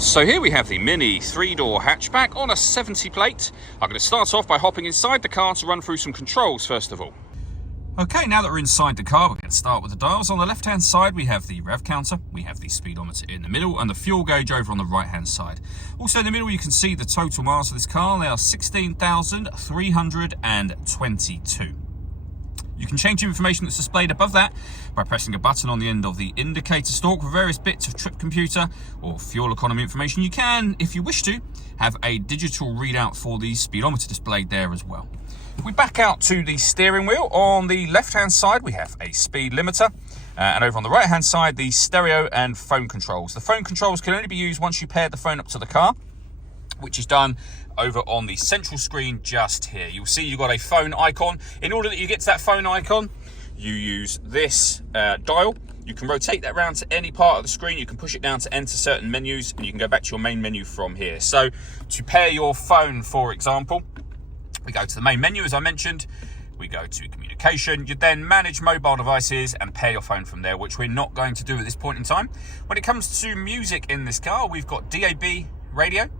So here we have the Mini 3-door hatchback on a 70 plate. I'm going to start off by hopping inside the car to run through some controls first of all. Okay, now that we're inside the car, we're going to start with the dials. On the left-hand side, we have the rev counter, we have the speedometer in the middle, and the fuel gauge over on the right-hand side. Also in the middle, you can see the total miles of this car. They are 16,322. You can change the information that's displayed above that by pressing a button on the end of the indicator stalk for various bits of trip computer or fuel economy information. You can, if you wish to, have a digital readout for the speedometer displayed there as well. If we back out to the steering wheel, on the left-hand side we have a speed limiter, and over on the right-hand side the stereo and phone controls. The phone controls can only be used once you pair the phone up to the car, which is done over on the central screen just here. You'll see you've got a phone icon. In order that you get to that phone icon, you use this dial. You can rotate that around to any part of the screen. You can push it down to enter certain menus, and you can go back to your main menu from here. So to pair your phone, for example, we go to the main menu, as I mentioned. We go to communication. You then manage mobile devices and pair your phone from there, which we're not going to do at this point in time. When it comes to music in this car, we've got DAB radio.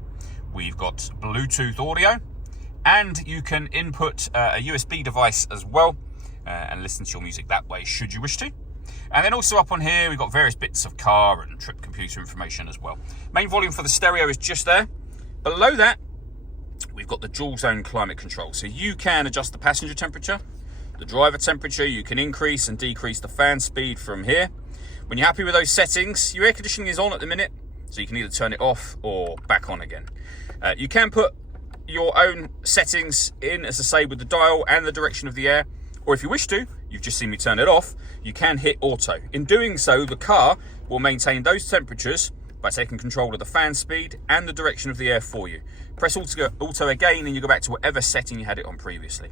We've got Bluetooth audio, and you can input a USB device as well and listen to your music that way should you wish to. And then also up on here we've got various bits of car and trip computer information as well. Main volume for the stereo is just there. Below that we've got the dual zone climate control, so you can adjust the passenger temperature, the driver temperature. You can increase and decrease the fan speed from here. When you're happy with those settings, your air conditioning is on at the minute, so you can either turn it off or back on again. You can put your own settings in, as I say, with the dial and the direction of the air, or if you wish to, you've just seen me turn it off, you can hit auto. In doing so, the car will maintain those temperatures by taking control of the fan speed and the direction of the air for you. Press auto again and you go back to whatever setting you had it on previously.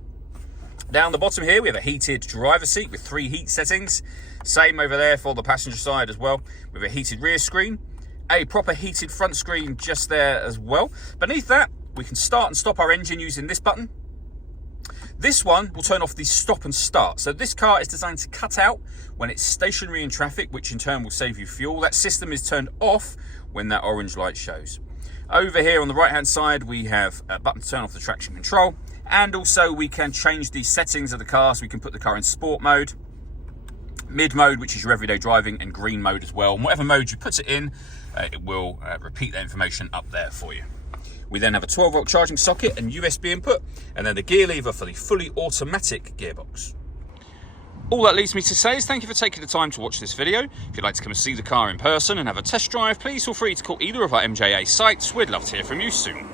Down the bottom here we have a heated driver's seat with 3 heat settings. Same over there for the passenger side as well, with a heated rear screen. A proper heated front screen just there as well. Beneath that, we can start and stop our engine using this button. This one will turn off the stop and start. So this car is designed to cut out when it's stationary in traffic, which in turn will save you fuel. That system is turned off when that orange light shows. Over here on the right hand side, we have a button to turn off the traction control. And also we can change the settings of the car, so we can put the car in sport mode, mid mode, which is your everyday driving, and green mode as well. And whatever mode you put it in, it will repeat that information up there for you. We then have a 12-volt charging socket and USB input, and then the gear lever for the fully automatic gearbox. All that leaves me to say is thank you for taking the time to watch this video. If you'd like to come and see the car in person and have a test drive, please feel free to call either of our MJA sites. We'd love to hear from you soon.